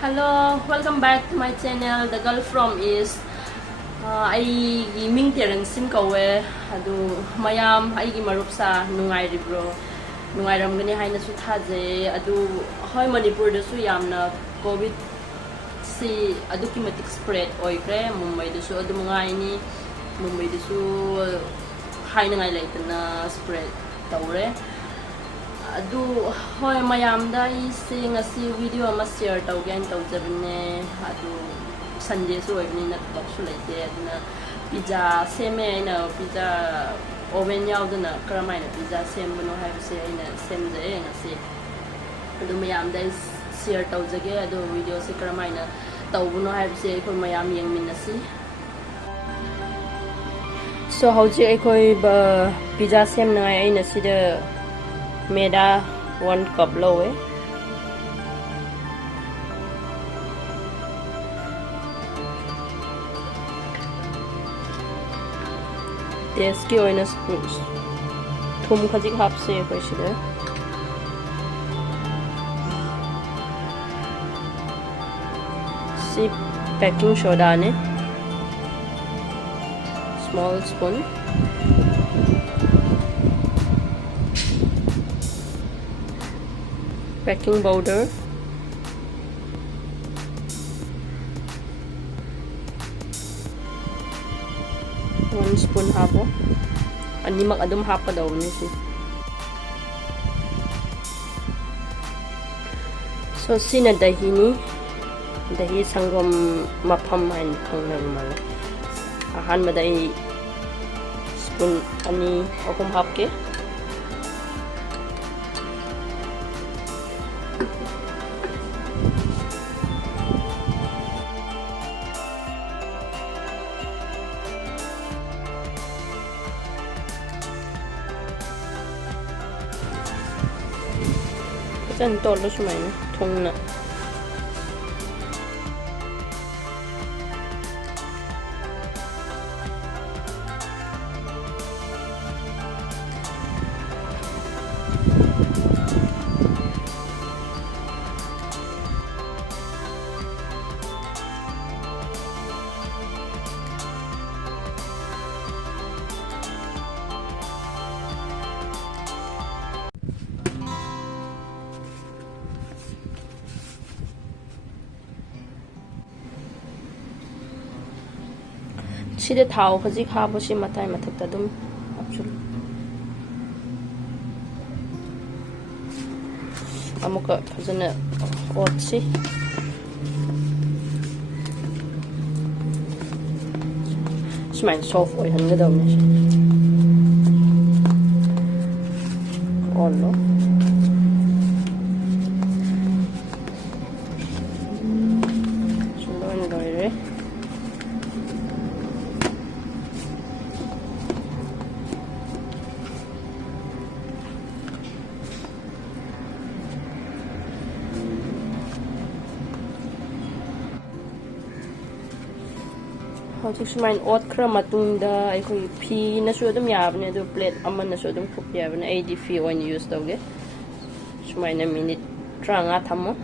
Hello, welcome back to my channel. The girl from East. I ming tirang sim kawe adu mayam ai gi marup sa nungai ribro nungai ram gani haina su thaje adu hoi manipur da su yamna covid si adu kimatic spread oi kre mumbai da su adu mangai ni mumbai da su haina ngai laitana spread tawre adu hoi mayam da I si ngasi video ama share tawgen tawjabne adu Sunday so evening na tok su laite aduna pizza seme na pizza oven yaudana karamai na pizza sem buno haibse ina sem je ngasi adu mayam da share tawjage adu video se karamai na tawbuno haibse ko mayam yengminasi so hauji ekoi ba pizza sem na aina sida meda 1 cup lowe Yes, ki oyna thum khajik hapse ekoi sida si packing soda ne small spoon packing powder one spoon hapo ani mag adum hapa daw ni si so sina dahi ni dahi sangom mapham han khang nang mal ahan madai spoon ani akum hap ke 짠 떨로 수마이네 통나 시대 다오 그지 가보시 마타이 마탁다 좀 앞줄 아무까 그전에 어찌 스마일 소프 오이 한게 더네 얼로 줄로인 거이래 Hautik sumain oat kra matunda ai koi phi na su dum yabne do plate aman na su dum khup yabne ai di phi on use doge sumain na minute tranga thamo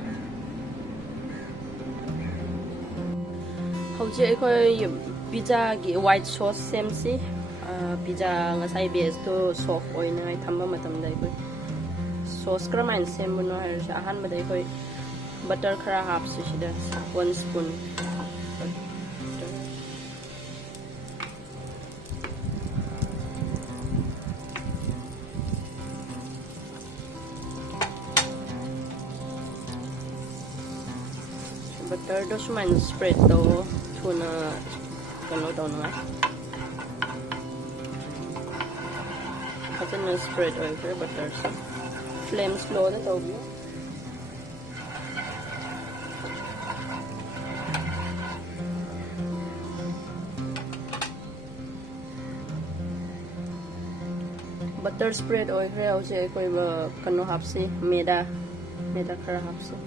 hauji ai koi pizza gi white sauce sem si pizza nga sai base to soft oil na ai thamba matam dai koi sauce kra main sem buno har ahan ma dai koi butter kra half si shida 1 spoon butter do sumain spread do tuna kano daw nga kasi na spread oil for butter so flame slow na tawag mo butter spread oil kaya kasi koi ba kano hapsi meda kara hapsi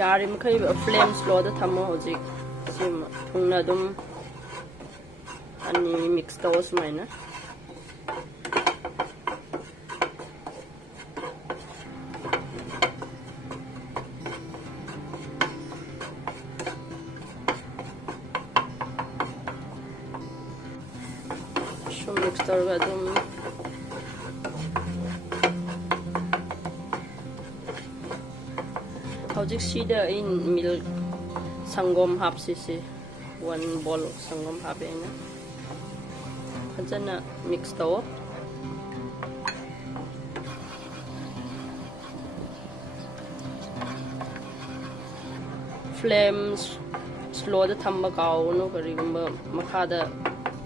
यार इमखै flame slow दा थमो होजिक SIM थुंगना दुम अनि mix तव सुमाइना mix tawrga adum hojik sida in milk sangom hapsi si 1 bowl sangom hape na fajana mix taw flames slow da thamba kaw no karigumba makhada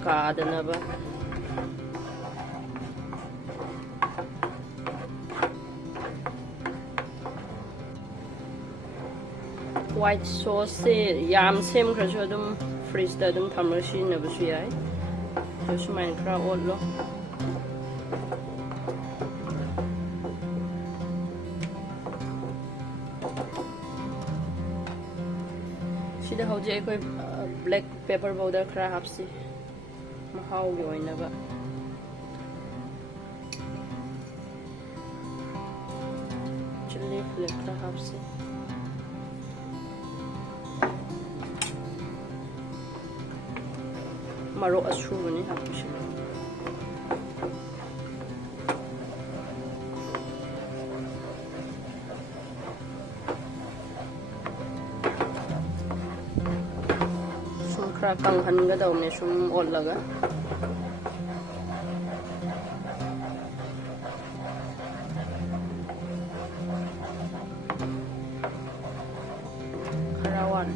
kaadana ba white sauce se yam sem khrajo adum freeze da adum thamra shi na bu shi ai so shumai kra ollo shida hoje ekoi black pepper powder khra hapsi mahau gi oina ba chili flake khra hapsi maro ashu ni hapsi kang han ga daw me sum ol laga kharawan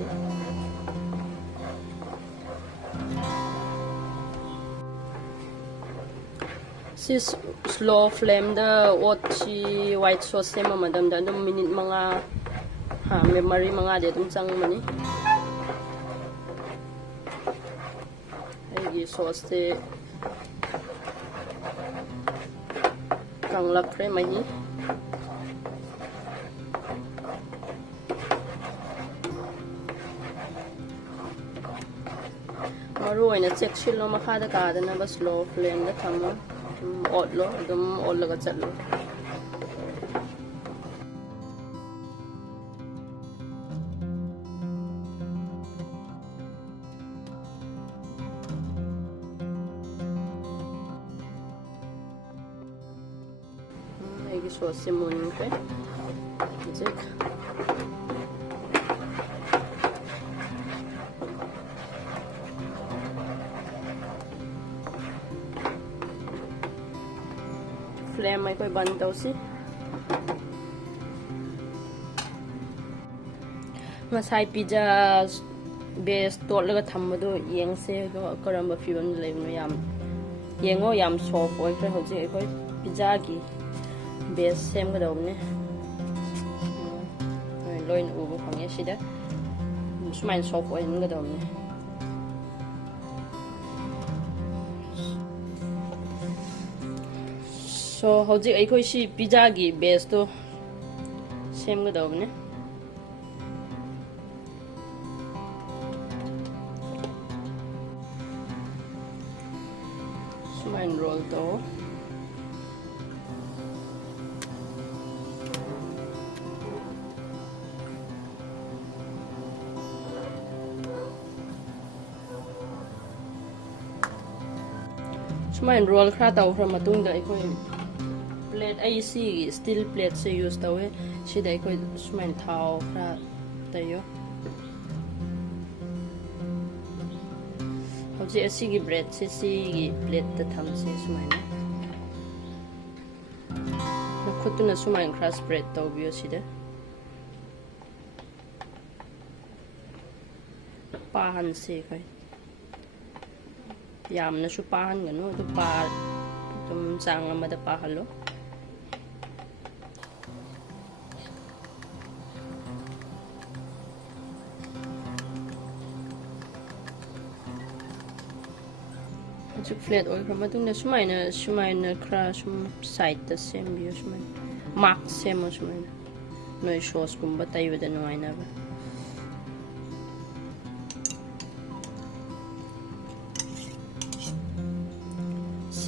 sis slow flame da ochi white sauce se madam da dum minute mga ha memory mga de dum chang mani sauce se kang lak re mahi maru oina check shilo makha da ka da na ba slow flame da thama odlo dum ol laga challo sauce morning pe jek flame mai koi ban tau si masai pizza base tot laga thambado yeng se karamba fiban leibno yam yengo yam soft oi kre hoje koi pizza gi base sem ga dawne loin ubu phangye sida smain soft oil ga dawne so hoji ai koi si pizza gi base to sem ga dawne smain roll to smain roll khra taw khra matung da ikoi plate ai si steel plate se use tawe si da ikoi smain thau khra tayo hoji asi gi bread se si gi plate ta tham se smain na khutuna smain khra spread taw bio si da pahan se kai yam na su pahan gano to pa tum sang amada pahalo chu flat oil from matung na sumaina kra sum side the same bio sumain mark same sumaina noi sauce kumba tayo da no aina ba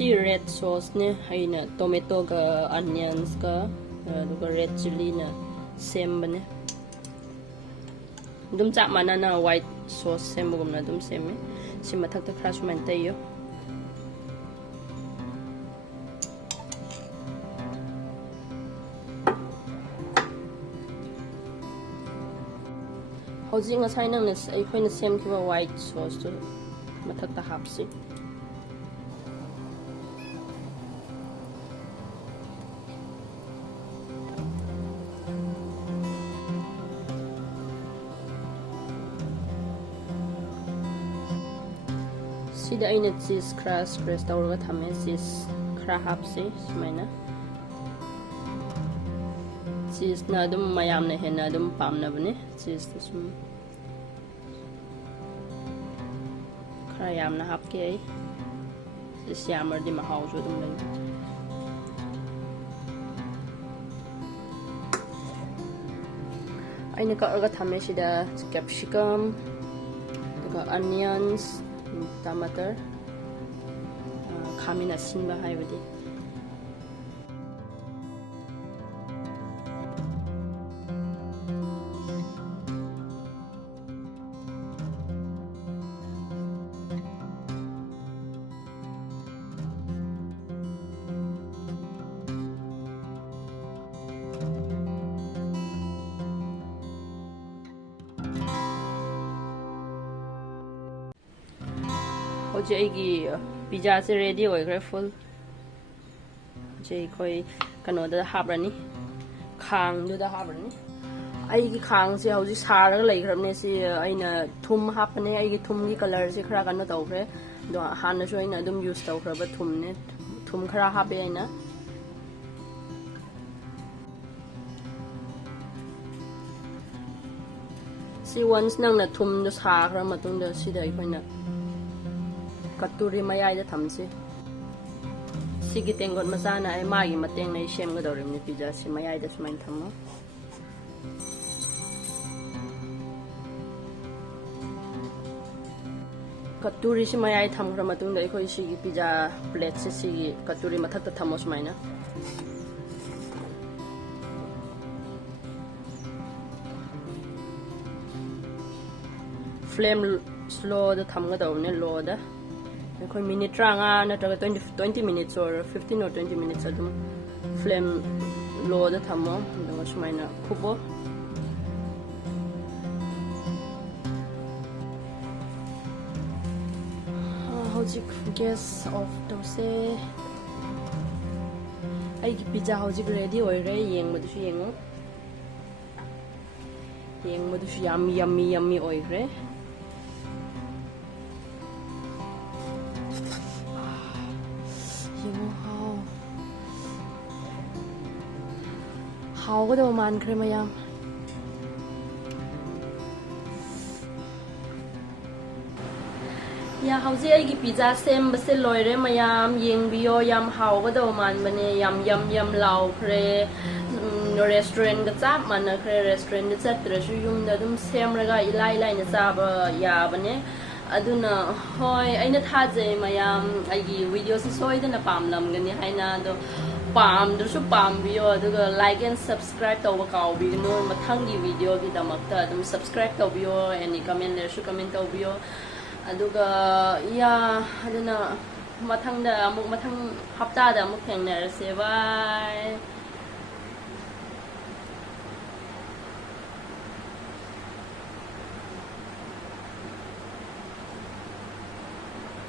red sauce ne haina tomato ka onions ka duga red chili na same bane dum cha mana na white sauce same bugum na dum same si mathak ta khra suman tayo ꯍꯧꯖꯤꯛ ꯉꯁꯥꯏ ꯅꯪꯅ ꯑꯩꯈꯣꯏꯅ ꯁꯦꯝꯈꯤꯕ white ꯁꯣꯁꯇꯨ ꯃꯊꯛꯇ ꯍꯥꯞꯁꯤ sida aina cheese khara spread tawraga thame cheese khara hapsi sumaina cheese na adum mayam na hena adum pamna bane cheese to sum khara yamna hapke ai cheese yamar di mahau jo dum lai aina ka thame sida capsicum daga onions tomato khamina sinba haibadi hoje aigi pizza se ready oigre full je koi kano da habrani khang du da habrani aigi khang se hoji saraga leigramne se aina thum hapne aigi thum gi color se khara kano tawre do hanna so aina adum use tawkraba thum ne thum khara hape aina si once nang na thum do sagra matung da sida aikoina katuri mayai da thamsi sigi tengot masana ai magi mateng nei shem ga dorim ni pizza si mayai da sumain thammo katuri si mayai thamgra matung da khoi sigi pizza plate si sigi katuri mathak ta thammo sumaina flame slow da thamga dawne low da koi minute ranga natraga 20 minutes or 15 or 20 minutes adum flame low da thamo danga sumaina khubo hojik gas off tose ai gi pizza hojik ready oire yengmadu su yengo yummy oire how ga do man khre mayam ya hauji ai gi pizza sem base loire mayam yengbiyo yam how ga do man bane yam law khre restaurant ga chap man khre restaurant ni chatra su yum da dum sem raga ilai na chaba ya bane aduna hoi aina thaje mayam ai gi video se soidana pamlam gani haina do pam dusu pam biyo aduga like and subscribe tawba kawbigno mathangi video gi damakta adum subscribe tawbiyo any comment le su comment tawbiyo aduga ya aduna mathang hapta da amuk thengnarase bye